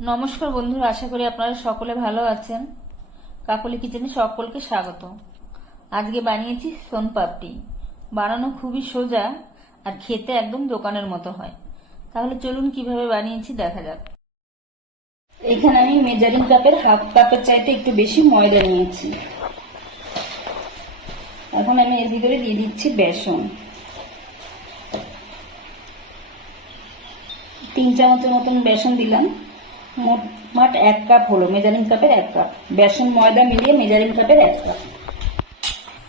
নমস্কার বন্ধুরা, আশা করি আপনারা সকলে ভালো আছেন। কাকলি কিচেনে সকলকে স্বাগত। আজকে বানিয়েছি সোনপাপড়ি। বানানো খুবই সোজা আর খেতে একদম দোকানের মতো হয়। তাহলে চলুন কীভাবে বানিয়েছি দেখা যাক। এখানে আমি মেজারিং কাপের হাফ কাপের চাইতে একটু বেশি ময়দা নিয়েছি। এখন আমি এর ভিতরে দিয়ে দিচ্ছি বেসন। তিন চামচের মতন বেসন দিলাম। মোট এক কাপ হলো মেজারিং কাপের এক কাপ। বেসন, ময়দা মিলিয়ে মেজারিং কাপের এক কাপ।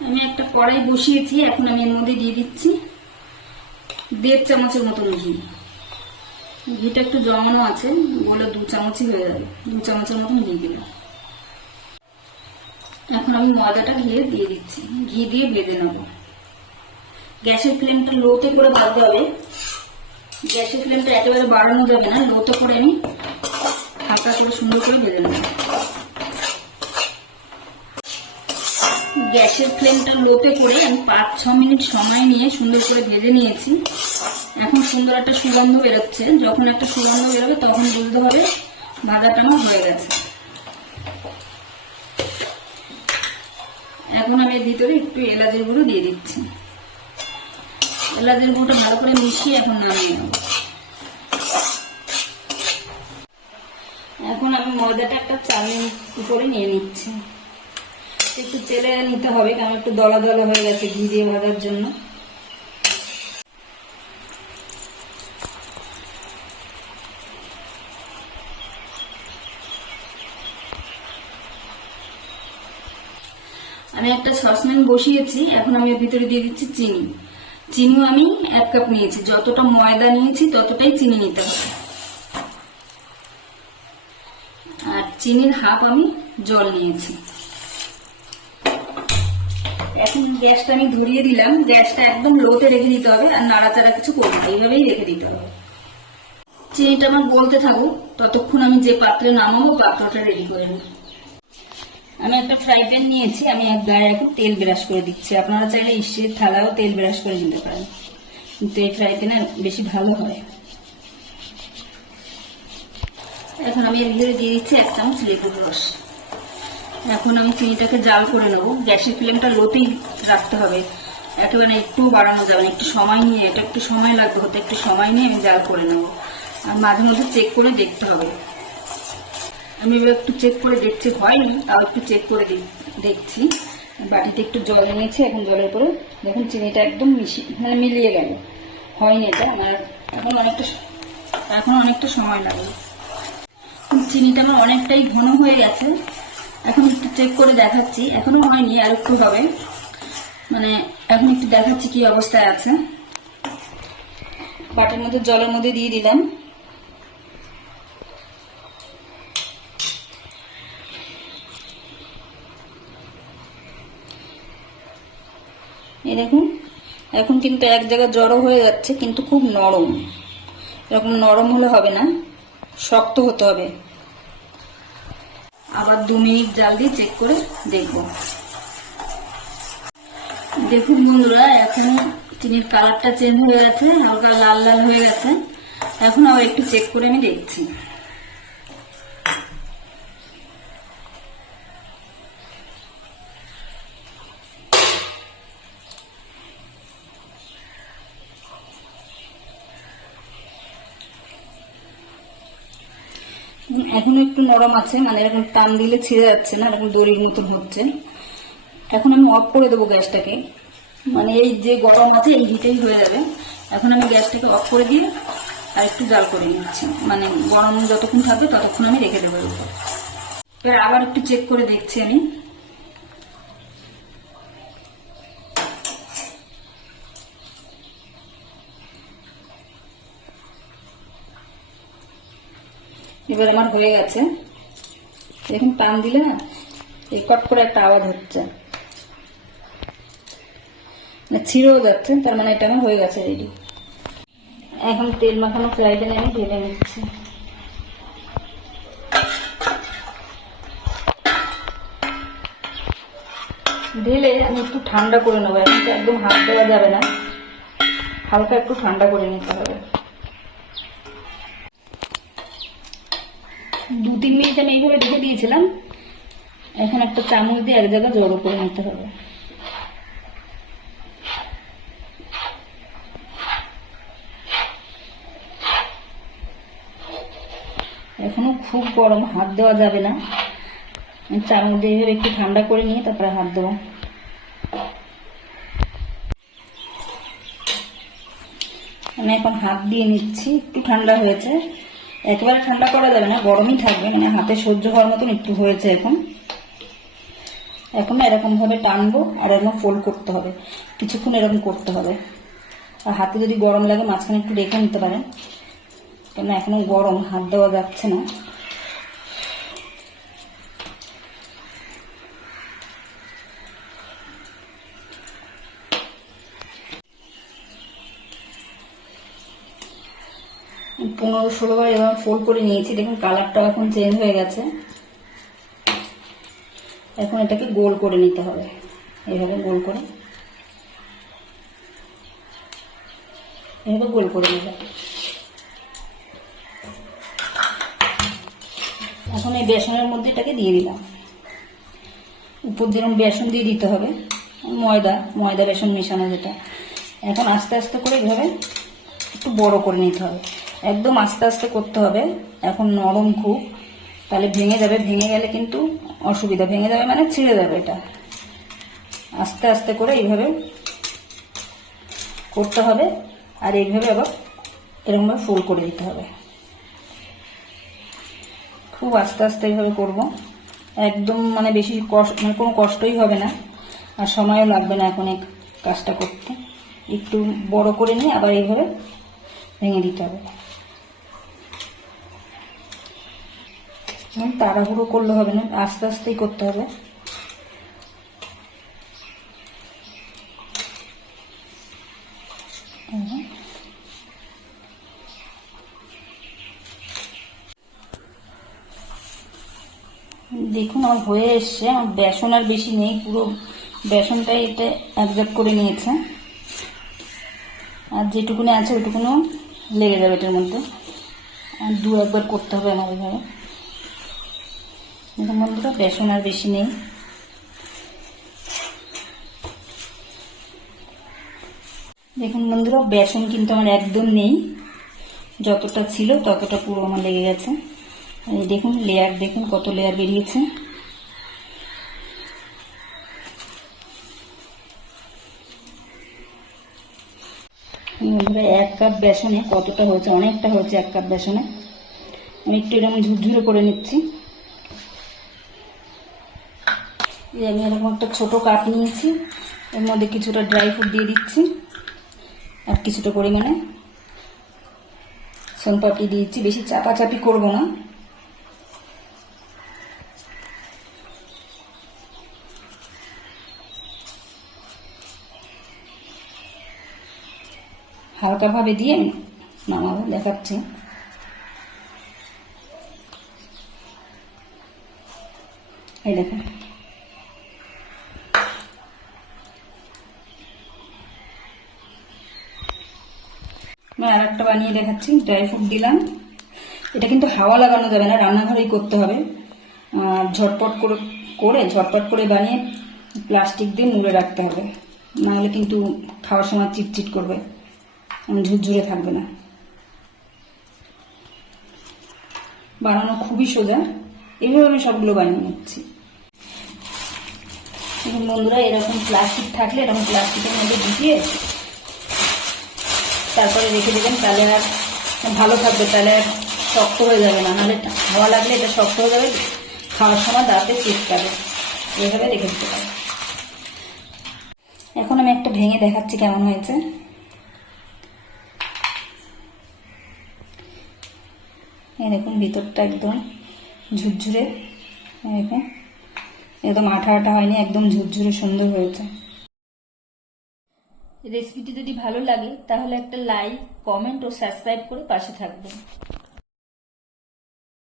আমি একটা কড়াই বসিয়েছি, এখন আমি এর মধ্যে দিয়ে দিচ্ছি দেড় চামচের মতন ঘি। ঘিটা একটু জমানো আছে বলে দু চামচই হয়ে যাবে। দু চামচের মতন ঘি দিলাম। এখন আমি ময়দাটা ঘিয়ে দিয়ে দিচ্ছি। ঘি দিয়ে বেঁধে নেব। গ্যাসের ফ্লেমটা লোতে করে বাঁধতে হবে। গ্যাসের ফ্লেমটা একেবারে বাড়ানো যাবে না, লোতে করে আমি হালকা করে সুন্দর করে বেঁধে নেব গ্যাসের ফ্লেমটা লোতে করে আমি পাঁচ, ছ মিনিট সময় নিয়ে সুন্দর করে ভেজে নিয়েছি। এখন সুন্দর একটা সুগন্ধ বেরোচ্ছে। যখন একটা সুগন্ধ বেরোবে, তখন বুঝতে হবে ভাজাটা আমার হয়ে গেছে। এখন আমি ভিতরে একটু এলাচের গুঁড়ো দিয়ে দিচ্ছি। এলাচের গুঁড়োটা ভালো করে মিশিয়ে এখন নামিয়ে নেব এখন আমি ময়দাটা একটা চালের উপরে নিয়ে নিচ্ছি। একটু তেলে নিতে হবে, কারণ একটু দলা দলা হয়ে গেছে ঘি দিয়ে ভাজার জন্য। আমি একটা সসপ্যান বসিয়েছি, এখন আমি ভিতরে দিয়ে দিচ্ছি চিনি। চিনিও আমি এক কাপ নিয়েছি, যতটা ময়দা নিয়েছি ততটাই চিনি নিতে হবে আর চিনির হাফ আমি জল নিয়েছি। এখন গ্যাসটা আমি ধরিয়ে দিলাম। গ্যাসটা একদম লোতে রেখে দিতে হবে আর নাড়াচাড়া কিছু করব না, এইভাবেই রেখে দিতে হবে। চিনিটা আমার বলতে থাকুক, ততক্ষণ আমি যে পাত্রে নামাবো পাত্রটা রেডি করে নেব। আমি একটা ফ্রাই প্যান নিয়েছি, আমি এক গায়ে এখন তেল ব্রাশ করে দিচ্ছি। আপনারা চাইলে ইস্টের থালাও তেল ব্রাশ করে নিতে পারেন। কিন্তু এই ফ্রাই প্যানে বেশি ভালো হয় এখন আমি এর ভিতরে দিয়ে দিচ্ছি এক চামচ লেবুর রস। এখন আমি চিনিটাকে জাল করে নেব। গ্যাসের ফ্লেমটা লোতেই রাখতে হবে। একেবারে একটু বাড়ানো যাবে না। একটু সময় নিয়ে, এটা একটু সময় লাগবে হতে একটু সময় নিয়ে আমি জাল করে নেব। আর মাঝে মধ্যে চেক করে দেখতে হবে। আমি এবার একটু চেক করে দেখছি, হয়নি। তাও একটু চেক করে দেখ- দেখছি। বাটিতে একটু জল এনেছি, এখন জলের পরে দেখুন চিনিটা একদম মিশি মানে মিলিয়ে গেল। হয়নি এটা, আমার এখন অনেকটা এখন অনেকটা সময় লাগবে চিনিটা আমার অনেকটাই ঘন হয়ে গেছে। এখন একটু চেক করে দেখাচ্ছি। এখনও হয়নি, আর একটু হবে। মানে এখন একটু দেখাচ্ছি কি অবস্থায় আছে। বাটির মধ্যে জলের মধ্যে দিয়ে দিলাম। এই দেখুন, এখন কিন্তু এক জায়গায় জড়ো হয়ে যাচ্ছে, কিন্তু খুব নরম। এরকম নরম হলে হবে না, শক্ত হতে হবে। আবার দু মিনিট জাল দিয়ে চেক করে দেখব। দেখুন বন্ধুরা, এখন চিনির কালারটা চেঞ্জ হয়ে গেছে, হালকা লাল লাল হয়ে গেছে। এখন আবার একটু চেক করে আমি দেখছি। এখনও একটু নরম আছে মানে এরকম টান দিলে ছিঁড়ে যাচ্ছে না, এরকম দড়ির মতন হচ্ছে এখন আমি অফ করে দেবো গ্যাসটাকে। মানে এই যে গরম আছে, এই হিটেই হয়ে যাবে। এখন আমি গ্যাসটাকে অফ করে দিয়ে আর একটু জাল করে নিচ্ছি। মানে গরম যতক্ষণ থাকবে ততক্ষণ আমি রেখে দেবো এবার আবার একটু চেক করে দেখছি আমি। এবার আমার হয়ে গেছে। দেখুন, টান দিলে না, এই কট করে একটা আওয়াজ হচ্ছে। মানে ছিঁড়েও যাচ্ছে, তার মানে এটা আমার হয়ে গেছে রেডি এখন তেল মাখানো ফ্রাই প্যানে আমি ঢেলে নিচ্ছি। ঢেলে আমি একটু ঠান্ডা করে নেব, এখন তো একদম হাত দেওয়া যাবে না। হালকা একটু ঠান্ডা করে নিতে হবে। দু তিন মিনিট আমি এইভাবে রেখে দিয়েছিলাম। এখন একটা চামচ দিয়ে এক জায়গায় জড়ো করে নিতে হবে। এখনও খুব গরম, হাত দেওয়া যাবে না। চামচ দিয়ে এইভাবে একটু ঠান্ডা করে নিয়ে তারপরে হাত দেবো। আমি এখন হাত দিয়ে নিচ্ছি, একটু ঠান্ডা হয়েছে। একেবারে ঠান্ডা করা যাবে না, গরমই থাকবে মানে হাতে সহ্য হওয়ার মতন একটু হয়েছে এখন। এখন না এরকম ভাবে টানবো আর এরকম ফোল্ড করতে হবে, কিছুক্ষণ এরকম করতে হবে। আর হাতে যদি গরম লাগে, মাঝখানে একটু রেখে নিতে পারেন। কেন এখনও গরম, হাত দেওয়া যাচ্ছে না। পনেরো ষোলো বার এবার ফোল্ড করে নিয়েছি। দেখুন কালারটাও এখন চেঞ্জ হয়ে গেছে। এখন এটাকে গোল করে নিতে হবে। এইভাবে গোল করে। এইভাবে গোল করে নেবে। এখন এই বেসনের মধ্যে এটাকে দিয়ে দিলাম। উপর যেরকম বেসন দিয়ে দিতে হবে, ময়দা ময়দা বেসন মেশানো যেটা। এখন আস্তে আস্তে করে এভাবে একটু বড় করে নিতে হবে। একদম আস্তে আস্তে করতে হবে। এখন নরম খুব। তাহলে ভেঙে যাবে। ভেঙে গেলে কিন্তু অসুবিধা। ভেঙে যাবে মানে ছিঁড়ে যাবে এটা। আস্তে আস্তে করে এইভাবে করতে হবে। আর এইভাবে আবার এরকমভাবে ফুল করে দিতে হবে। খুব আস্তে আস্তে এইভাবে করব। একদম মানে বেশি কষ্ট মানে কোনো কষ্টই হবে না। আর সময়ও লাগবে না এখন এই কাজটা করতে। একটু বড় করে নিয়ে আবার এইভাবে ভেঙে দিতে হবে। তাড়াহুড়ো করলে হবে না, আস্তে আস্তেই করতে হবে। দেখুন, আমার হয়ে এসছে, আমার বেসন আর বেশি নেই, পুরো বেসনটাই এটা অ্যাবজর্ব করে নিয়েছে। আর যেটুকুনি আছে ওইটুকুনো লেগে যাবে এটার মধ্যে। আর দু একবার করতে হবে আমার এভাবে। দেখুন বন্ধুরা বেসন আর বেশি নেই। দেখুন বন্ধুরা, বেসন কিন্তু আমার একদম নেই। যতটা ছিল ততটা পুরো আমার লেগে গেছে। দেখুন লেয়ার দেখুন কত লেয়ার বেরিয়েছে। বন্ধুরা, এক কাপ বেসনে কতটা হয়েছে? অনেকটা হয়েছে এক কাপ বেসনে। আমি একটু এরকম ঝুরঝুরে করে নিচ্ছি। এই আমি এরকম একটা ছোট কাপ নিয়েছি। এর মধ্যে কিছুটা ড্রাই ফ্রুট দিয়ে দিচ্ছি। আর কিছুটা পরিমাণে সোনপাপড়ি দিয়েছি। বেশি চাপাচাপি করব না। হালকাভাবে দিয়ে নামাবো, দেখাচ্ছি। এই দেখুন। আর একটা বানিয়ে দেখাচ্ছি ড্রাই ফ্রুট দিলাম। এটা কিন্তু হাওয়া লাগানো যাবে না, রান্নাঘরেই করতে হবে। ঝটপট করে করে, ঝটপট করে বানিয়ে প্লাস্টিক দিয়ে মুড়ে রাখতে হবে। নাহলে কিন্তু খাওয়ার সময় চিটচিট করবে ঝুরঝুরে থাকবে না। বানানো খুবই সোজা এইভাবে আমি সবগুলো বানিয়ে নিচ্ছি। বন্ধুরা, এরকম প্লাস্টিক থাকলে, এরকম প্লাস্টিকের মধ্যে ঢুকিয়ে তারপরে রেখে দেবেন, তাহলে আর ভালো থাকবে, তাহলে আর শক্ত হয়ে যাবে না। নাহলে হাওয়া লাগলে এটা শক্ত হয়ে যাবে, খাওয়ার সময় দাঁতে চিটকাবে এইভাবে রেখে দিতে পারে এখন আমি একটা ভেঙে দেখাচ্ছি কেমন হয়েছে। দেখুন, ভিতরটা একদম ঝুরঝুরে দেখুন। একদম আঠা আঠা হয়নি, একদম ঝুরঝুরে সুন্দর হয়েছে। রেসিপিটি যদি ভালো লাগে তাহলে একটা লাইক কমেন্ট ও সাবস্ক্রাইব করে পাশে থাকবেন।